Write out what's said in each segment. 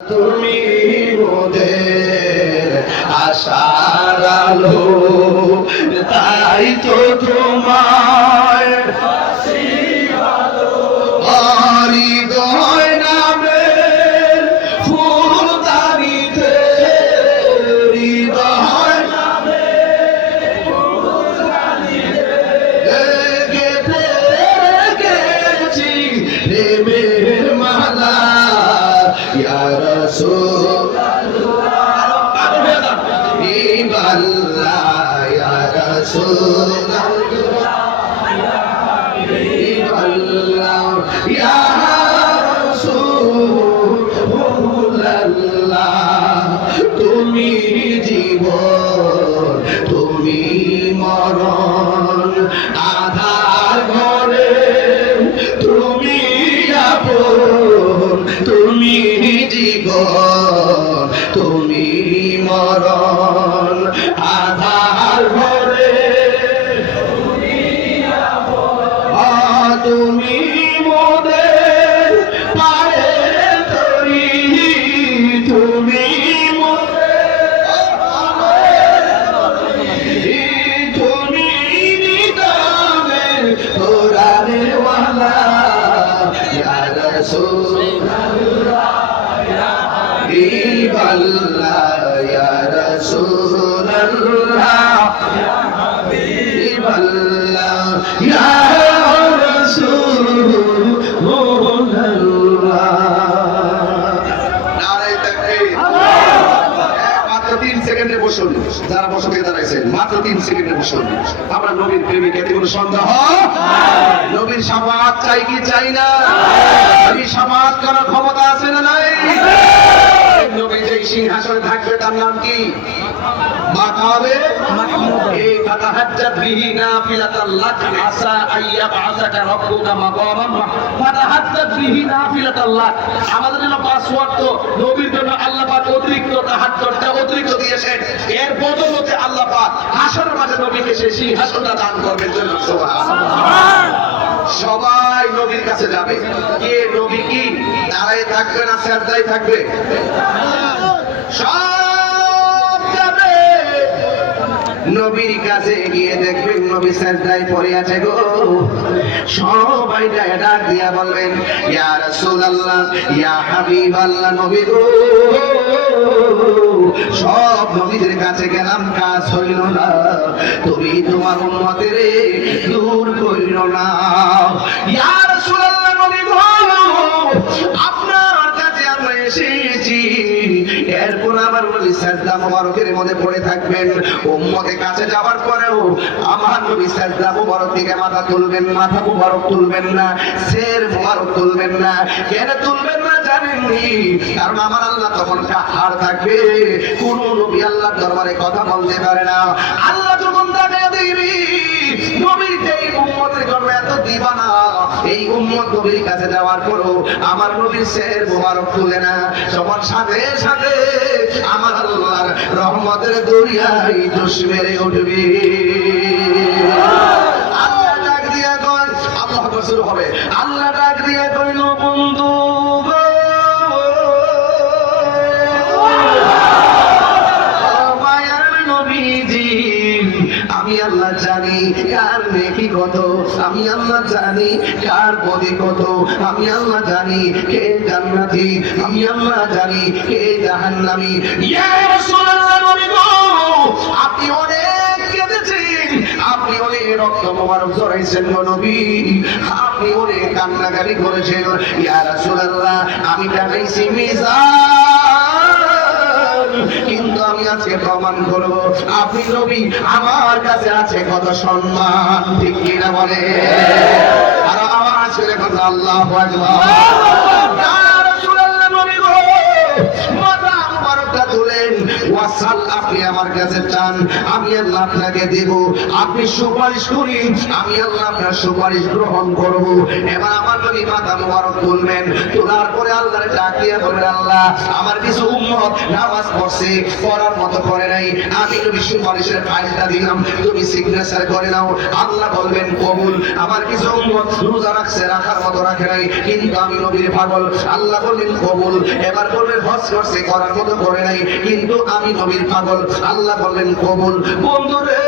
তুমি মোদের আশার আলো, তাই তো তোমার হৃদয় নামের ফুলদানিতে, হৃদয় গেঁথে রেখেছি প্রেমের মালা। ইয়া রাসূলুল্লাহ ইয়া রাসূলুল্লাহ ইয়া রাসূলুল্লাহ, তুমি জীবন তুমি মরণ, আধার ঘরে তুমি আপন, তুমি জীবন তুমি মরণ, আধার ঘরে তুমি মোদের পায়ের তরি, তুমি তুমি নিদানের কোরআনের ওয়ালা। ইয়া রাসূলুল্লাহ ইয়া রাসূলুল্লাহ ইয়া রাসূলুল্লাহ। নারায়ে তাকবীর। মাত্র 3 সেকেন্ডে বসুন, যারা বসতে দাঁড়াইছেন মাত্র 3 সেকেন্ডে বসুন। আমরা নবীর প্রেমিক, এতে কোনো সন্দেহ? নবীর শাফাআত চাই কি চাই না? নবীর শাফাআত করার ক্ষমতা আছে না নাই? নবী যে সিংহাসনে থাকবে তার নাম কি? মাকামে এই ফাতাহাজ্জাত বিহি নাফিলাতাল লাক আসা আইয়াবআসাকা রাব্বুকা মাকামান ফাতাহাজ্জাত বিহি নাফিলাতাল লাক। আমাদের জন্য পাসওয়ার্ড তো নবীর জন্য আল্লাহ পাক অতিরিক্ত তাহাজ্জুদটা অতিরিক্ত দিয়েছেন, এর বদৌলতে আল্লাহ পাক হাসরের মাঠে নবীকে সেই সিংহাসনটা দান করবেন। সুবহানাল্লাহ। সবাই নবীর কাছে যাবে। কে নবী কি দাঁড়ায় থাকবে না সিজদায় থাকবে? সব যাবে নবীর কাছে গিয়ে দেখবেন নবী সিজদায় পড়ে আছে গো। সবাই ডাক দিয়া বলবেন ইয়া রাসূলুল্লাহ ইয়া হাবিবাল্লাহ, নবী গো। সব নবীদের কাছে গেলাম, কাজ হইল না, তুমি তোমার উম্মতের দূর কইল না। ইয়া রাসূলুল্লাহ, নবী গো, আপনার কাছে আমরা এসেছি। এরপর আমার নবী সিজদা মুবারকের মধ্যে পড়ে থাকবেন। উম্মতের কাছে যাওয়ার পরেও আমার নবী সিজদা মুবারক থেকে মাথা তুলবেন, মাথা মুবারক তুলবেন না, সির মুবারক তুলবেন না। কেন তুলবেন না জানেননি? কারণ আমার আল্লাহ তখন কাহার থাকবে, কোন নবী আল্লাহর দরবারে কথা বলতে পারে না। আল্লাহ যখন তাকায় দিবি নবীর এই উম্মতের জন্য এত দিবানা, এই উম্মত নবীর কাছে যাওয়ার পরও আমার নবীর সির মুবারক তুলে না, সবার সাথে সাথে আমার আল্লাহর রহমতের দরিয়ায় জোশ মেরে উঠবে। আল্লাহ ডাক দিয়া কয়, আল্লাহ শুরু হবে, আল্লাহ ডাক দিয়া কইল বন্ধু আমি আল্লাহ জানি কার নেকি কত, আমি আল্লাহ জানি কার বদি কত, আমি আল্লাহ জানি কে জান্নাতি, আমি আল্লাহ জানি কে জাহান্নামী। ইয়া রাসূলুল্লাহ, নবী গো, আপনি অনেক কেঁদেছেন, আপনি অনেক রক্ত মোবারক ঝরাইছেন গো নবী, আপনি অনেক কান্নাকাটি করেছেন। ইয়া রাসূলুল্লাহ, আমি টাকাইছি মিজান, কিন্তু আমি আজকে প্রমাণ করব আপনি নবী, আমার কাছে আছে কত সম্মান। ঠিক কিনা বলে? আর আওয়াজ করে কথা আল্লাহু আকবার। ইয়া রাসূলুল্লাহ, নবী গো, মাথা মুবারকটা তুলেন, ওয়াসাল আপনি আমার কাছে চান, আমি আল্লাহ আপনাকে দেব। আপনি সুপারিশ করেন, আমি আল্লাহ আপনার সুপারিশ গ্রহণ করব। এবার আমার নবী মাথা মোবারক তুলবেন, তোলার পরে আল্লাহর ডাকিয়ে বলবেন, আল্লাহ আমার কিছু উম্মত নামাজ পড়ছে, পড়ার মতো করে নাই, আমি নবী সুপারিশের ফাইলটা দিলাম, তুমি সিগনেচার করে নাও। আল্লাহ বলবেন কবুল। আমার কিছু উম্মত রোজা রাখছে, রাখার মতো রাখে নাই, কিন্তু আমি নবীর পাগল, আল্লাহ বলবেন কবুল। এবার বলবেন হজ করছে, করার মতো করে নাই, কিন্তু আমি নবীর পাগল, আল্লাহ বলবেন কবুল। বন্ধুরে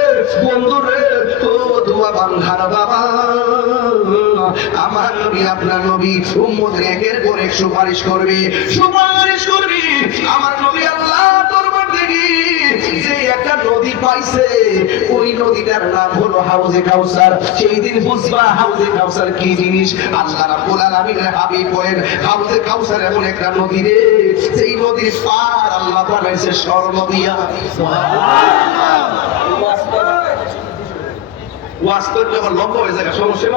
বন্ধুরে ও দোয়া বান্ধার বাবা, আমার নবী আপনার নবী উম্মতের একের পর এক সুপারিশ করবে, সুপারিশ করবে। আমার নবী আল্লাহ দরবার থেকে যে একটা নদী পাইছে, ওই নদীটার নাম হলো হাউজে কাউসার। সেই দিন বুঝবা হাউজে কাউসার কি জিনিস। আল্লাহ রাব্বুল আলামিনের হাবিব বলেন, হাউজে কাউসার এমন একটা নদী রে, সেই নদীর পার আল্লাহ বানাইছে স্বর্ণ দিয়া। সুবহানাল্লাহ। ওয়াজ করতে লম্বা হয়ে যায়, সমস্যা